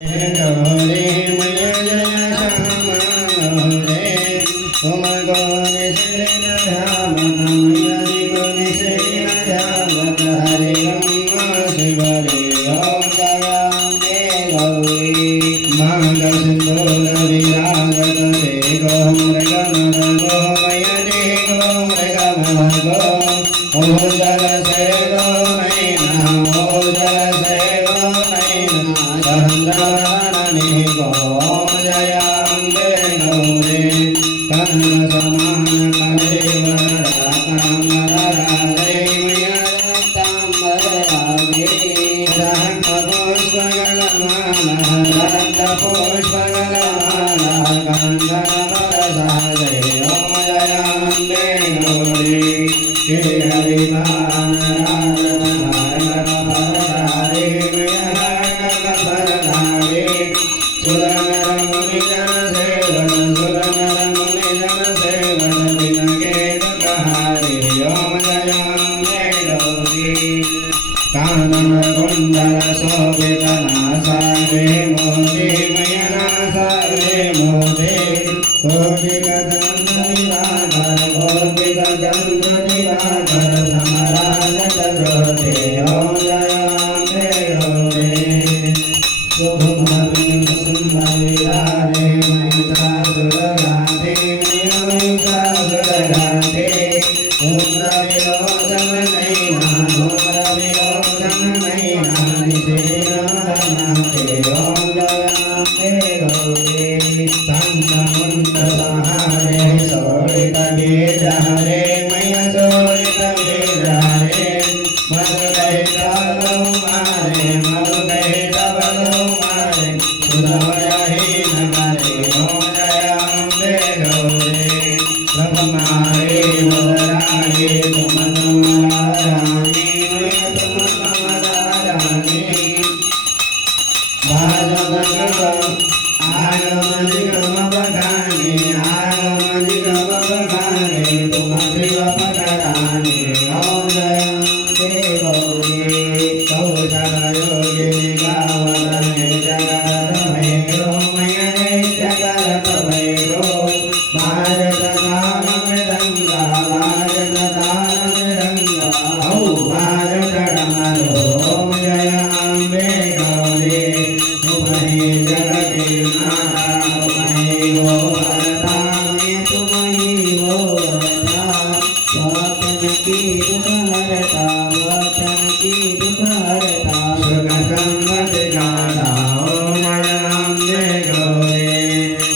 गौरी मैया जय श्याम रे तुम गौरी श्री राम मैया गौरी श्री राम हरे राम शिव रे ओम जय गौरी मंगल सिंदूर विराजत रे गौर गम गो मैया रे गौर गम गो ओ जल से गो नैना ओ जल से गो नैना चंद्रवदने गौर जय अम्बे गौरी कनक समान कलेवर कामरारे मैया तांबरारे रक्त पुष्पगलमाला कंदरवरसादे ओम जय अम्बे गौरी हे हरिदान कुंडल शोभितना सारे मोदे मयना सारे मोदे गोपिका चंद्र दिवाकर गोपिका चंद्र दिवाकर समराजत ग्रोते ओम जय अम्बे गौरी शुभमि सुंदरिरारे महिषासुरगाते महिषासुरगाते धूम्रविलोचन नैना धूम्रविलोचन नैना निशेनरनाते ओम जय अम्बे गौरी संतमुंडसहारे शोणितगीर्हरे मैया शोणितगीर्हरे मधुकैटभौ मारे मधुकैटभौ मारे सुरवरहीन करे ओम जय अम्बे गौरी ब्रह्मारे वदराणे तुम रानी मैया तुम रानी आगमनिगम बगाने आगमनिगम बगाने तुम शिव पकड़ाने ओम जय अम्बे गौरी कौशलयोगिनी गावदने जगत भैरो मैया जगत भैरो भारत काल मृदंगा भारत काल मृदंगा औ भारत डमरो ओम जय अम्बे गौरी तुम्हें जगति माता तुम्हें वो भरता मैं तुम्हें वो भरता वचन की दुख हरता वचन की दुख हरता सुख संगत गाता ओम जय अम्बे गौरी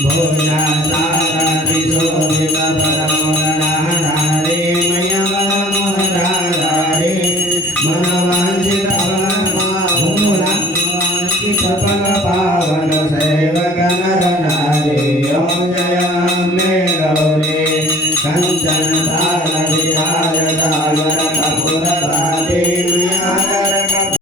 भोला सारथि शोभित परमोहनारे मैया परमोहनारे मनवांछित भूला वांछित फल पावन सेवक नर नारी ओम जय अम्बे गौरी कंचन ताल विराज